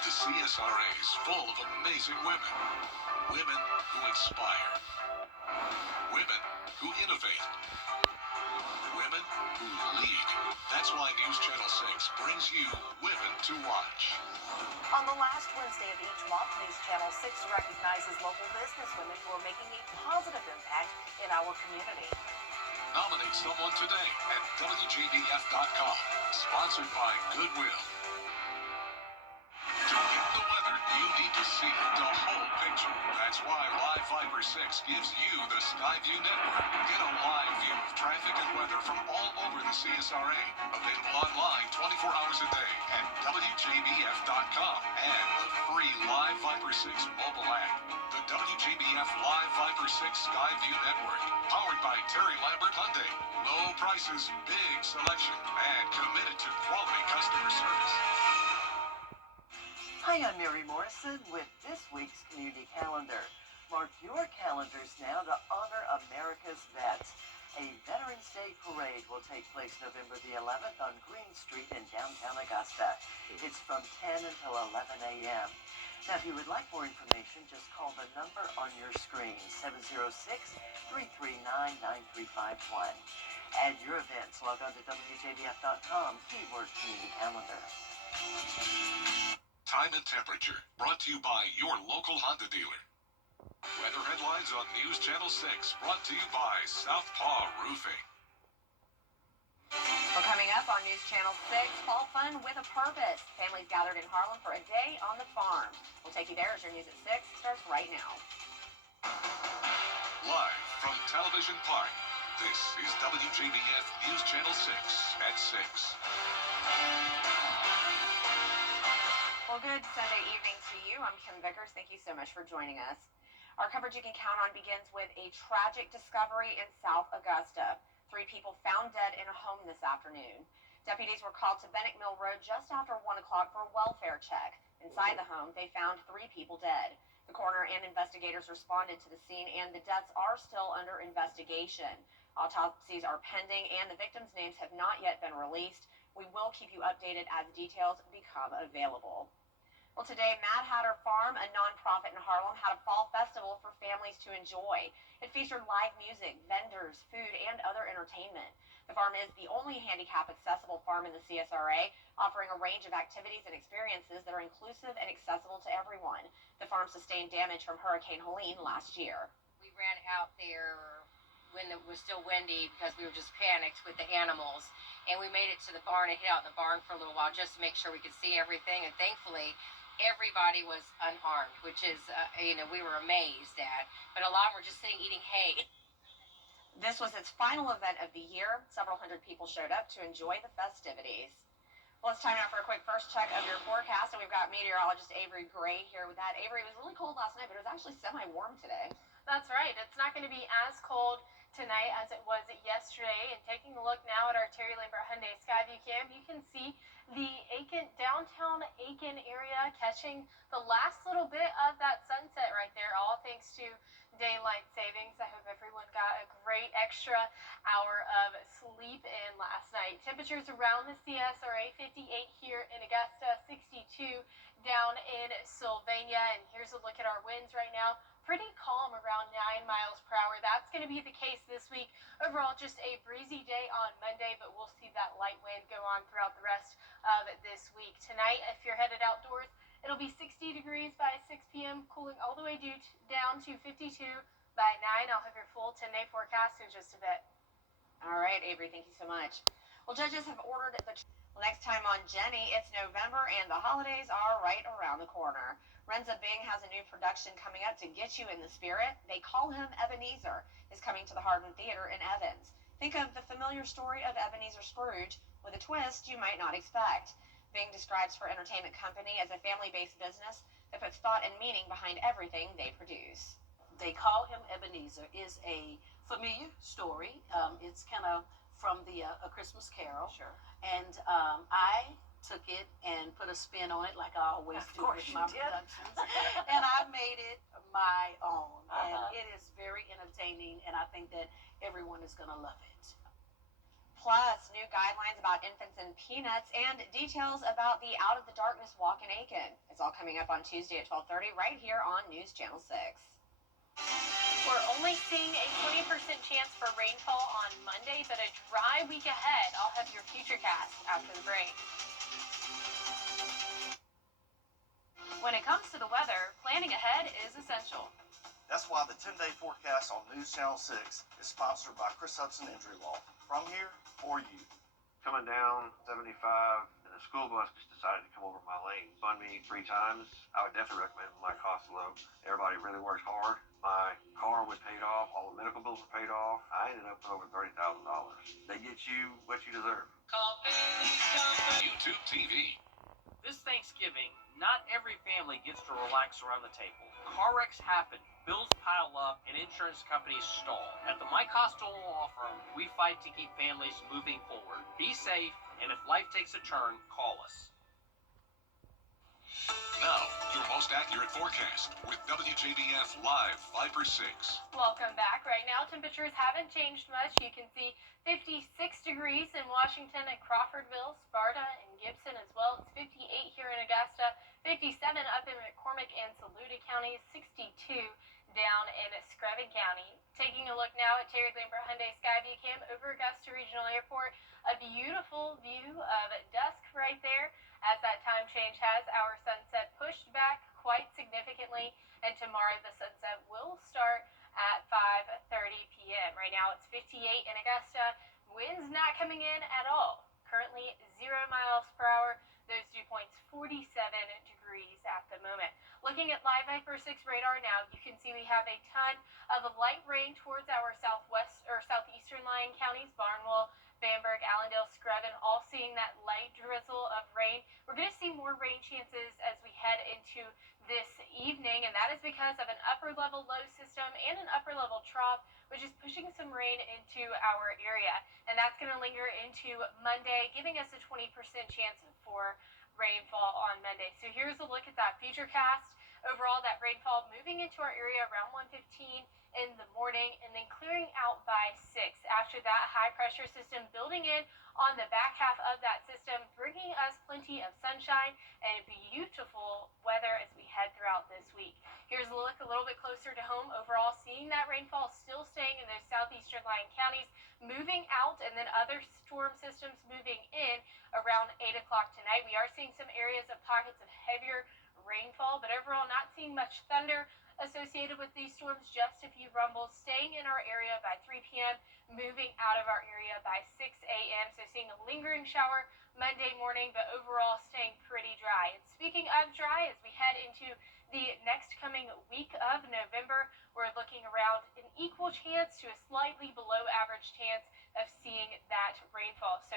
The CSRA is full of amazing women. Women who inspire. Women who innovate. Women who lead. That's why News Channel 6 brings you Women to Watch. On the last Wednesday of each month, News Channel 6 recognizes local businesswomen who are making a positive impact in our community. Nominate someone today at WJBF.com. Sponsored by Goodwill. To get the weather, you need to see the whole picture. That's why Live Fiber 6 gives you the Skyview network. Get a live view of traffic and weather from all over the CSRA. Available online 24 hours a day at WJBF.com and the free Live Fiber 6 mobile app. The WJBF Live Fiber 6 Skyview network. Powered by Terry Lambert Hyundai. Low prices, big selection, and committed to quality customer service. Hi, I'm Mary Morrison with this week's Community Calendar. Mark your calendars now to honor America's vets. A Veterans Day parade will take place November the 11th on Green Street in downtown Augusta. It's from 10 until 11 a.m. Now, if you would like more information, just call the number on your screen, 706-339-9351. Add your events. Log on to WJBF.com, keyword Community Calendar. Time and temperature, brought to you by your local Honda dealer. Weather headlines on News Channel 6, brought to you by Southpaw Roofing. Well, coming up on News Channel 6, Fall Fun with a Purpose. Families gathered in Harlem for a day on the farm. We'll take you there as your news at 6 starts right now. Live from Television Park, this is WJBF News Channel 6 at 6. Well, good Sunday evening to you. I'm Kim Vickers. Thank you so much for joining us. Our coverage you can count on begins with a tragic discovery in South Augusta. 3 people found dead in a home this afternoon. Deputies were called to Bennett Mill Road just after 1 o'clock for a welfare check. Inside the home, they found 3 people dead. The coroner and investigators responded to the scene, and the deaths are still under investigation. Autopsies are pending, and the victims' names have not yet been released. We will keep you updated as details become available. Well, today, Mad Hatter Farm, a nonprofit in Harlem, had a fall festival for families to enjoy. It featured live music, vendors, food, and other entertainment. The farm is the only handicap-accessible farm in the CSRA, offering a range of activities and experiences that are inclusive and accessible to everyone. The farm sustained damage from Hurricane Helene last year. We ran out there when it was still windy because we were just panicked with the animals. And we made it to the barn and hid out in the barn for a little while just to make sure we could see everything. And thankfully, everybody was unharmed, which is, we were amazed at. But a lot of them were just sitting eating hay. This was its final event of the year. Several hundred people showed up to enjoy the festivities. Well, it's time now for a quick first check of your forecast, and we've got meteorologist Avery Gray here with that. Avery, it was really cold last night, but it was actually semi-warm today. That's right. It's not going to be as cold tonight as it was yesterday. And taking a look now at our Terry Lambert Hyundai Skyview cam, you can see the downtown Aiken area catching the last little bit of that sunset right there, all thanks to daylight savings. I hope everyone got a great extra hour of sleep in last night. Temperatures around the CSRA, 58 here in Augusta, 62 down in Sylvania. And here's a look at our winds right now. Pretty calm, around 9 miles per hour. That's going to be the case this week. Overall, just a breezy day on Monday, but we'll see that light wind go on throughout the rest of this week. Tonight, if you're headed outdoors, it'll be 60 degrees by 6 p.m., cooling all the way down to 52 by 9. I'll have your full 10-day forecast in just a bit. All right, Avery, thank you so much. Well, judges have ordered the... Next time on Jenny, it's November, and the holidays are right around the corner. Renza Bing has a new production coming up to get you in the spirit. They Call Him Ebenezer is coming to the Hardin Theater in Evans. Think of the familiar story of Ebenezer Scrooge with a twist you might not expect. Bing describes her entertainment company as a family-based business that puts thought and meaning behind everything they produce. They Call Him Ebenezer is a familiar story. It's kind of from the A Christmas Carol. Sure. And I took it and put a spin on it like I always do with my productions. And I made it my own. And it is very entertaining, and I think that everyone is going to love it. Plus, new guidelines about infants and peanuts and details about the Out of the Darkness walk in Aiken. It's all coming up on Tuesday at 12:30 right here on News Channel 6. We're only seeing a 20% chance for rainfall on Monday, but a dry week ahead. I'll have your futurecast after the break. When it comes to the weather, planning ahead is essential. That's why the 10-day forecast on News Channel 6 is sponsored by Chris Hudson Injury Law. From here, for you. Coming down 75, and the school bus just decided to come over my lane, spun me 3 times. I would definitely recommend my Costello. Everybody really works hard. My car was paid off. All the medical bills were paid off. I ended up with over $30,000. They get you what you deserve. YouTube TV. This Thanksgiving, not every family gets to relax around the table. Car wrecks happen, bills pile up, and insurance companies stall. At the My Costello Law Firm, we fight to keep families moving forward. Be safe, and if life takes a turn, call us. Now, your most accurate forecast with WJBF Live Viper 6. Welcome back. Right now, temperatures haven't changed much. You can see 56 degrees in Washington and Crawfordville, Sparta, and Gibson as well. It's 58 here in Augusta, 57 up in McCormick and Saluda counties, 62 down in Screven County. Taking a look now at Terry Lambert Hyundai Skyview Cam over Augusta Regional Airport. A beautiful view of dusk right there, as that time change has our sunset pushed back quite significantly, and tomorrow the sunset will start at 5:30 p.m. Right now it's 58 in Augusta. Winds not coming in at all. Currently 0 miles per hour. Those dew points 47 degrees at the moment. Looking at live Viper 6 radar now, you can see we have a ton of light rain towards our southwest or southeastern lying counties, Barnwell, Bamberg, Allendale, Screven, all seeing that light drizzle of rain. We're going to see more rain chances as we head into this evening, and that is because of an upper level low system and an upper level trough, which is pushing some rain into our area. And that's going to linger into Monday, giving us a 20% chance for rainfall on Monday. So here's a look at that futurecast. Overall, that rainfall moving into our area around 1:15 in the morning and then clearing out by 6. After that, high pressure system building in on the back half of that system, bringing us plenty of sunshine and beautiful weather as we head throughout this week. Here's a look a little bit closer to home. Overall, seeing that rainfall still staying in those southeastern lying counties, moving out, and then other storm systems moving in around 8 o'clock tonight. We are seeing some areas of pockets of heavier rainfall, but overall not seeing much thunder associated with these storms, just a few rumbles staying in our area by 3 p.m., moving out of our area by 6 a.m. So seeing a lingering shower Monday morning, but overall staying pretty dry. And speaking of dry, as we head into the next coming week of November, we're looking around an equal chance to a slightly below average chance of seeing that rainfall. So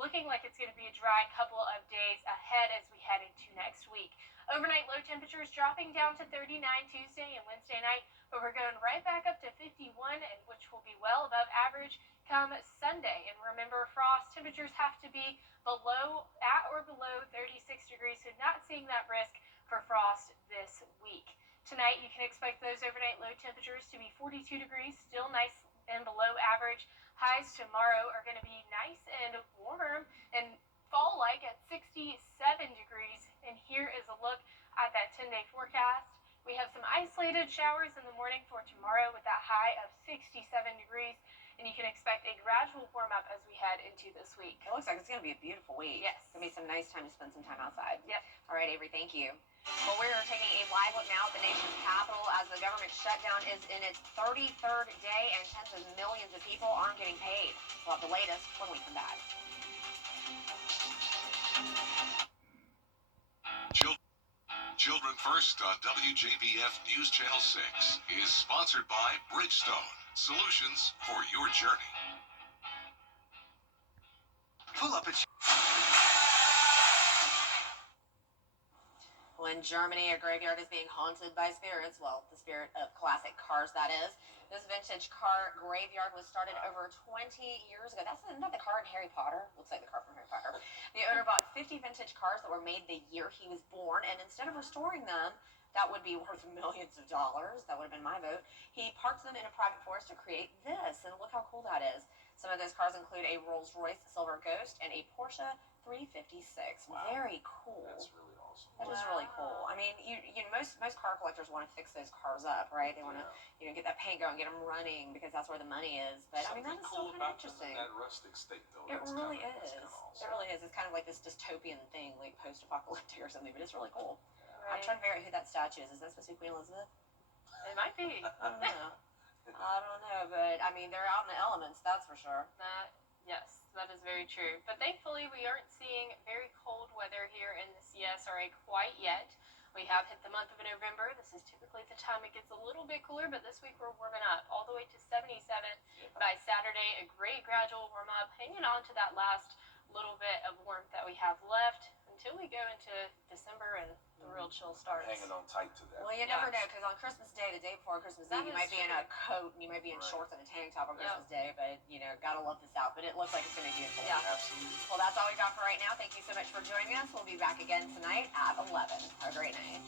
looking like it's going to be a dry couple of days ahead as we head into next week. Overnight low temperatures dropping down to 39 Tuesday and Wednesday night, but we're going right back up to 51, and which will be well above average come Sunday. And remember, frost temperatures have to be at or below 36 degrees, so not seeing that risk for frost this week. Tonight, you can expect those overnight low temperatures to be 42 degrees, still nice and below average. Highs tomorrow are going to be nice and warm and fall-like at 67 degrees. And here is a look at that 10-day forecast. We have some isolated showers in the morning for tomorrow with that high of 67 degrees. And you can expect a gradual warm-up as we head into this week. It looks like it's going to be a beautiful week. Yes. It's going to be some nice time to spend some time outside. Yep. All right, Avery, thank you. Well, we're taking a live look now at the nation's capital as the government shutdown is in its 33rd day and tens of millions of people aren't getting paid. We'll have the latest when we come back. Children First on WJBF News Channel 6 is sponsored by Bridgestone, solutions for your journey. Pull up and Well, in Germany, a graveyard is being haunted by spirits. Well, the spirit of classic cars, that is. This vintage car graveyard was started over 20 years ago. That's not the car in Harry Potter. Looks like the car from Harry Potter. The owner bought 50 vintage cars that were made the year he was born, and instead of restoring them, that would be worth millions of dollars. That would have been my vote. He parked them in a private forest to create this, and look how cool that is. Some of those cars include a Rolls-Royce Silver Ghost and a Porsche 356. Wow. Very cool. That's really awesome. That is really cool. I mean, you know, most car collectors want to fix those cars up, right? They want to, get that paint going, get them running because that's where the money is. But I mean, that is still kind of interesting. That rustic state, though. It That's really kinda, is. That's awesome. It really is. It's kind of like this dystopian thing, like post-apocalyptic or something. But it's really cool. Right. I'm trying to figure out who that statue is. Is that supposed to be Queen Elizabeth? It might be. I don't know. I don't know, but I mean, they're out in the elements, that's for sure. Yes, that is very true. But thankfully, we aren't seeing very cold weather here in the CSRA quite yet. We have hit the month of November. This is typically the time it gets a little bit cooler, but this week we're warming up all the way to 77 by Saturday. A great gradual warm up, hanging on to that last little bit of warmth that we have left until we go into December and the real chill starts. Hanging on tight to that. Well, you never know, because on Christmas Day, the day before Christmas That Eve, you is might be in true. a coat and you might be in shorts and a tank top on Christmas Day, but, gotta love the South. But it looks like it's going to be beautiful. Yeah. Absolutely. Well, that's all we got for right now. Thank you so much for joining us. We'll be back again tonight at 11. Have a great night.